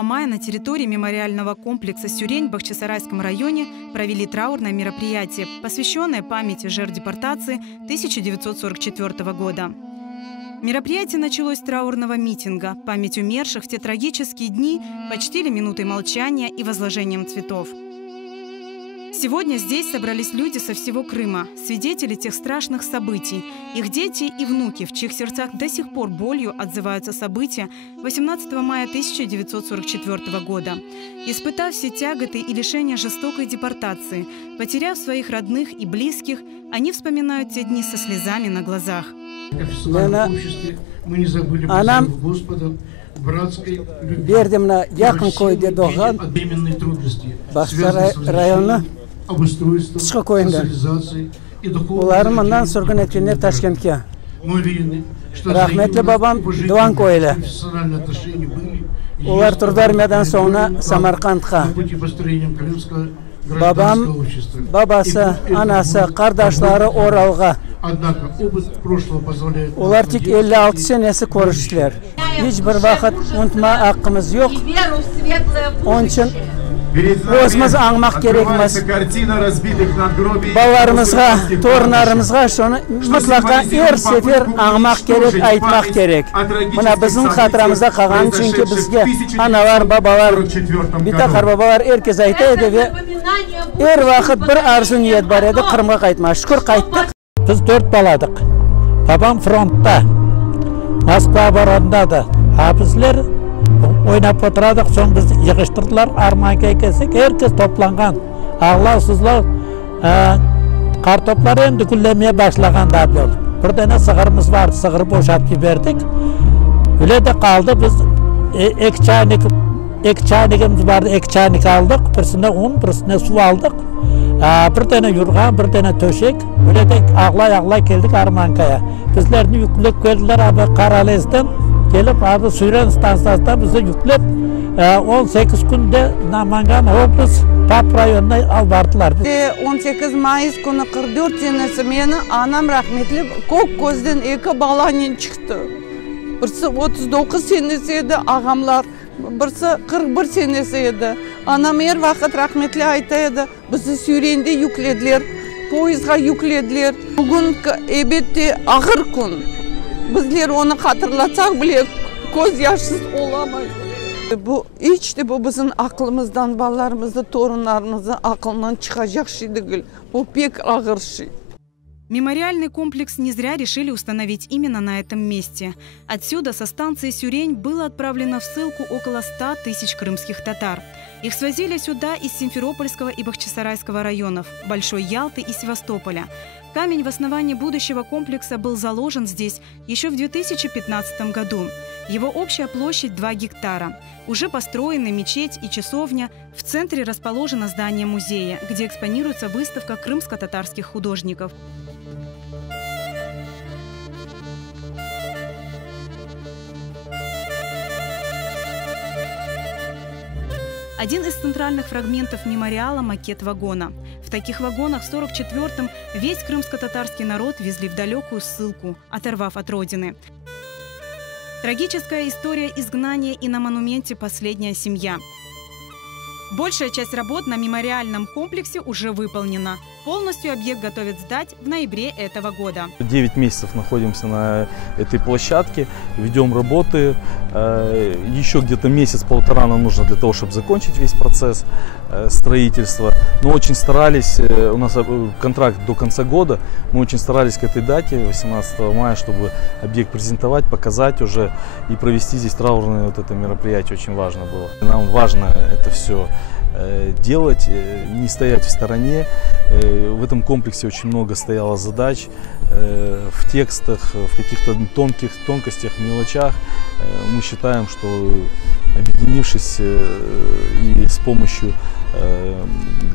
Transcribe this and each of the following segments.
Мая на территории мемориального комплекса «Сюрень» в Бахчисарайском районе провели траурное мероприятие, посвященное памяти жертв депортации 1944 года. Мероприятие началось с траурного митинга. Память умерших в те трагические дни почтили минутой молчания и возложением цветов. Сегодня здесь собрались люди со всего Крыма, свидетели тех страшных событий, их дети и внуки, в чьих сердцах до сих пор болью отзываются события 18 мая 1944 года. Испытав все тяготы и лишения жестокой депортации, потеряв своих родных и близких, они вспоминают те дни со слезами на глазах. Мы не забыли Господа, братской любви, одновременной трудности, связанной с разрешением, обустройством, социализацией и духовным развитием. Мы уверены, что профессиональные отношения были на пути построения крымского гражданского общества. Однако опыт прошлого позволяет Өзіміз аңмақ керекміз. Балаларымызға, торынарымызға шоны мұтлақа сефер аңмақ керек, айтмақ керек. Мұна біздің қатырамызда қалған, çünkü бізге аналар, бабалар, битақар бабалар еркез айтады ве вақыт бір арзу ниет бар еді, Қырымға қайтма. Шүкір қайттық. Біз 4 баладық. Бабам фронтта, Москва барандады. Біздер ойнап отырадық, соң бізді еғіштірділер, арманға келсек, herkes топланған. Ağlar, sızlar, картоплар енді күллемeye başlағанда болды. Bir tane sığırımız vardı, sığırı boşalt жібердік. Öyle de kaldı, biz ek çaynikimiz vardı, ek çaynik aldık. Birisine un, birisine su aldık. Bir tane yurgan, bir tane töşek. Öyle de ağlay geldik Armankaya. Bizlerini yüklük verdiler abi Karalez'den. Gelip abi Suyren stansiyasından bizi yüklep 18 günde Namangan Oblas Pap rayonuna albardılar. 18 Mayıs günü 44 senesi meni anam rahmetli kok gözden 2 balanın çıktı. Birisi 39 senesi edi ağamlar, birisi 41 senesi edi. Anam her vakit rahmetli aytaydı, bizi Suyren'de yüklediler, poyizga yüklediler. Bugün elbette ağır gün. Bizler onu hatırlatsak bile göz yaşsız olamayız. Bu işte bu bizim aklımızdan, ballarımızda, torunlarımızın aklından çıkacak şey değil. Bu pek ağır şey. Мемориальный комплекс не зря решили установить именно на этом месте. Отсюда, со станции Сюрень, было отправлено в ссылку около 100 тысяч крымских татар. Их свозили сюда из Симферопольского и Бахчисарайского районов, Большой Ялты и Севастополя. Камень в основании будущего комплекса был заложен здесь еще в 2015 году. Его общая площадь 2 гектара. Уже построены мечеть и часовня. В центре расположено здание музея, где экспонируется выставка крымско-татарских художников. Один из центральных фрагментов мемориала – макет вагона. В таких вагонах в 1944-м весь крымско-татарский народ везли в далекую ссылку, оторвав от родины. Трагическая история изгнания и на монументе «Последняя семья». Большая часть работ на мемориальном комплексе уже выполнена. Полностью объект готовят сдать в ноябре этого года. 9 месяцев находимся на этой площадке, ведем работы. Еще где-то месяц-полтора нам нужно для того, чтобы закончить весь процесс строительства. Но очень старались, у нас контракт до конца года, мы очень старались к этой дате, 18 мая, чтобы объект презентовать, показать уже и провести здесь траурное вот это мероприятие. Очень важно было. Нам важно это все делать, не стоять в стороне. В этом комплексе очень много стояло задач в текстах, в каких-то тонкостях, мелочах. Мы считаем, что объединившись и с помощью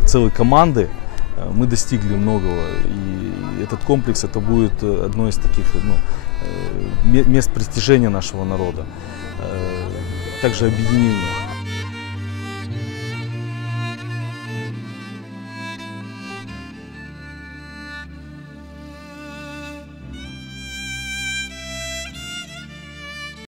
целой команды, мы достигли многого. И этот комплекс это будет одно из таких мест притяжения нашего народа, также объединения.